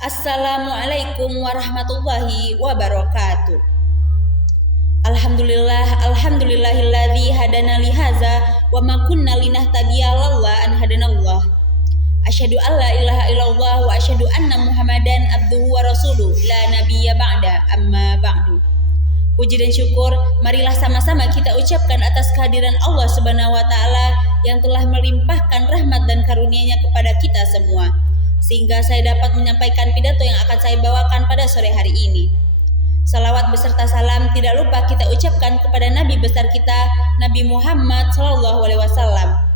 Assalamualaikum warahmatullahi wabarakatuh. Alhamdulillahilladzi hadana li hadza wa ma kunna linahtadiya laula an hadanallah. Asyhadu an la ilaha illallah wa asyhadu anna Muhammadan abduhu wa rasuluh la nabiyya ba'da amma ba'du. Puji dan syukur marilah sama-sama kita ucapkan atas kehadiran Allah Subhanahu wa taala yang telah melimpahkan rahmat dan karunia-Nya kepada kita semua, sehingga saya dapat menyampaikan pidato yang akan saya bawakan pada sore hari ini. Salawat beserta salam tidak lupa kita ucapkan kepada Nabi besar kita, Nabi Muhammad SAW.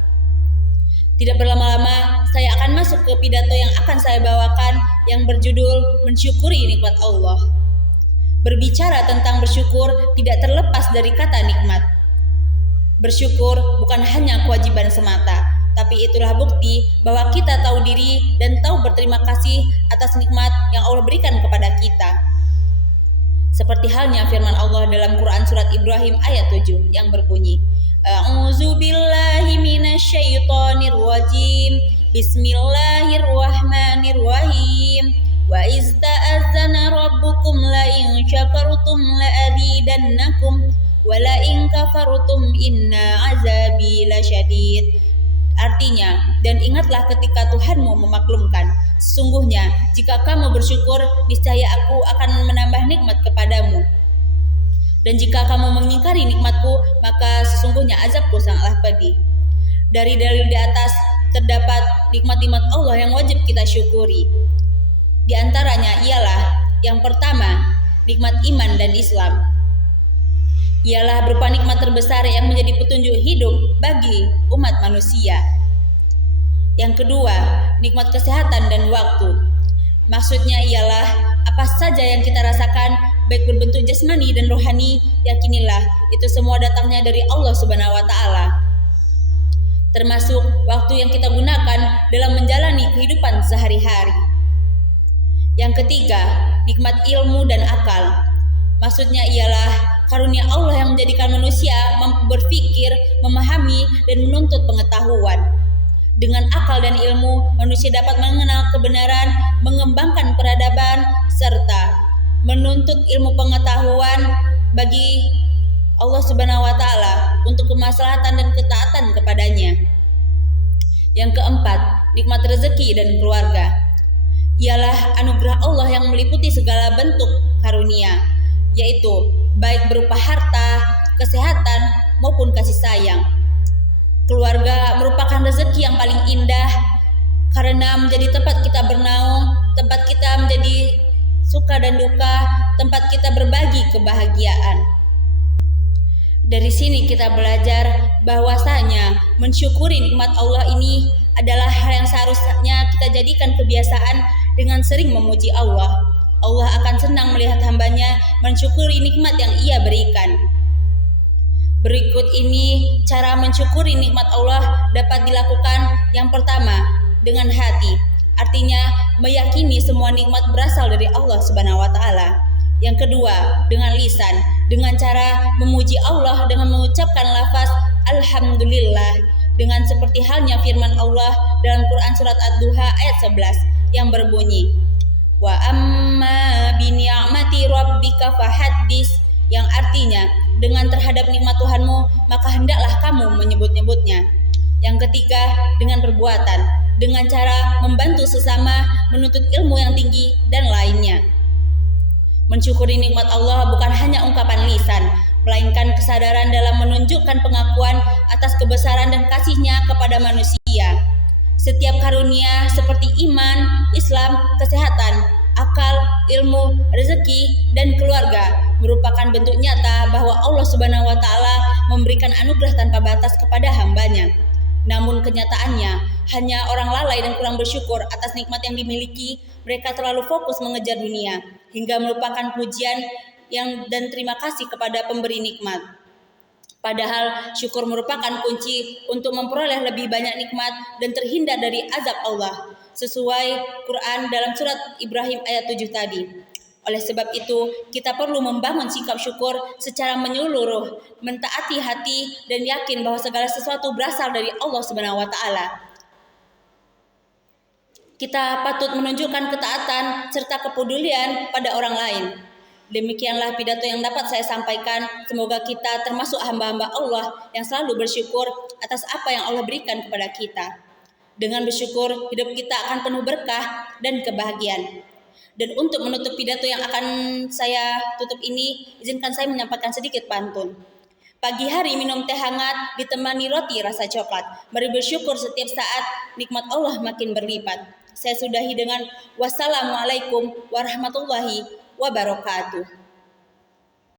Tidak berlama-lama, saya akan masuk ke pidato yang akan saya bawakan yang berjudul Mensyukuri Nikmat Allah. Berbicara tentang bersyukur tidak terlepas dari kata nikmat. Bersyukur bukan hanya kewajiban semata, tapi itulah bukti bahwa kita tahu diri dan tahu berterima kasih atas nikmat yang Allah berikan kepada kita. Seperti halnya firman Allah dalam Quran surat Ibrahim ayat 7 yang berbunyi, A'udzubillahi minasyaitonirrajim. Bismillahirrahmanirrahim. Wa iz ta'azzana rabbukum la in syakartum la azidannakum wa la in kafartum inna azabi lasyadid. Artinya, dan ingatlah ketika Tuhanmu memaklumkan, sesungguhnya jika kamu bersyukur, niscaya aku akan menambah nikmat kepadamu. Dan jika kamu mengingkari nikmatku, maka sesungguhnya azabku sangatlah pedih. Dari dalil di atas terdapat nikmat-nikmat Allah yang wajib kita syukuri. Di antaranya ialah yang pertama, nikmat iman dan Islam. Ialah berupa nikmat terbesar yang menjadi petunjuk hidup bagi umat manusia. Yang kedua, nikmat kesehatan dan waktu. Maksudnya ialah apa saja yang kita rasakan, baik berbentuk jasmani dan rohani, yakinilah itu semua datangnya dari Allah Subhanahu wa taala. Termasuk waktu yang kita gunakan dalam menjalani kehidupan sehari-hari. Yang ketiga, nikmat ilmu dan akal. Maksudnya ialah karunia Allah yang menjadikan manusia mampu berpikir, memahami, dan menuntut pengetahuan. Dengan akal dan ilmu, manusia dapat mengenal kebenaran, mengembangkan peradaban, serta menuntut ilmu pengetahuan bagi Allah Subhanahu wa taala untuk kemaslahatan dan ketaatan kepadanya. Yang keempat, nikmat rezeki dan keluarga. Ialah anugerah Allah yang meliputi segala bentuk karunia, yaitu baik berupa harta, kesehatan, maupun kasih sayang. Keluarga merupakan rezeki yang paling indah karena menjadi tempat kita bernaung, tempat kita menjadi suka dan duka, tempat kita berbagi kebahagiaan. Dari sini kita belajar bahwasanya mensyukuri nikmat Allah ini adalah hal yang seharusnya kita jadikan kebiasaan dengan sering memuji Allah. Allah akan senang melihat hambanya mensyukuri nikmat yang Ia berikan. Berikut ini cara mensyukuri nikmat Allah dapat dilakukan. Yang pertama, dengan hati. Artinya meyakini semua nikmat berasal dari Allah Subhanahu wa taala. Yang kedua, dengan lisan, dengan cara memuji Allah dengan mengucapkan lafaz alhamdulillah, dengan seperti halnya firman Allah dalam Quran surat Ad-Duha ayat 11 yang berbunyi, wa amma bi ni'mati rabbika fahaddits, yang artinya dengan terhadap nikmat Tuhanmu maka hendaklah kamu menyebut-nyebutnya. Yang ketiga, dengan perbuatan, dengan cara membantu sesama, menuntut ilmu yang tinggi dan lainnya. Mensyukuri nikmat Allah bukan hanya ungkapan lisan, melainkan kesadaran dalam menunjukkan pengakuan atas kebesaran dan kasih-Nya kepada manusia. Setiap karunia seperti iman, Islam, kesehatan, akal, ilmu, rezeki, dan keluarga merupakan bentuk nyata bahwa Allah Subhanahu wa taala memberikan anugerah tanpa batas kepada hambanya. Namun kenyataannya, hanya orang lalai dan kurang bersyukur atas nikmat yang dimiliki. Mereka terlalu fokus mengejar dunia hingga melupakan pujian dan terima kasih kepada pemberi nikmat. Padahal syukur merupakan kunci untuk memperoleh lebih banyak nikmat dan terhindar dari azab Allah, sesuai Quran dalam surat Ibrahim ayat 7 tadi. Oleh sebab itu, kita perlu membangun sikap syukur secara menyeluruh, mentaati hati dan yakin bahwa segala sesuatu berasal dari Allah Subhanahu wa taala. Kita patut menunjukkan ketaatan serta kepedulian pada orang lain. Demikianlah pidato yang dapat saya sampaikan. Semoga kita termasuk hamba-hamba Allah yang selalu bersyukur atas apa yang Allah berikan kepada kita. Dengan bersyukur, hidup kita akan penuh berkah dan kebahagiaan. Dan untuk menutup pidato yang akan saya tutup ini, izinkan saya menyampaikan sedikit pantun. Pagi hari minum teh hangat, ditemani roti rasa coklat. Mari bersyukur setiap saat, nikmat Allah makin berlipat. Saya sudahi dengan wassalamualaikum warahmatullahi wabarakatuh.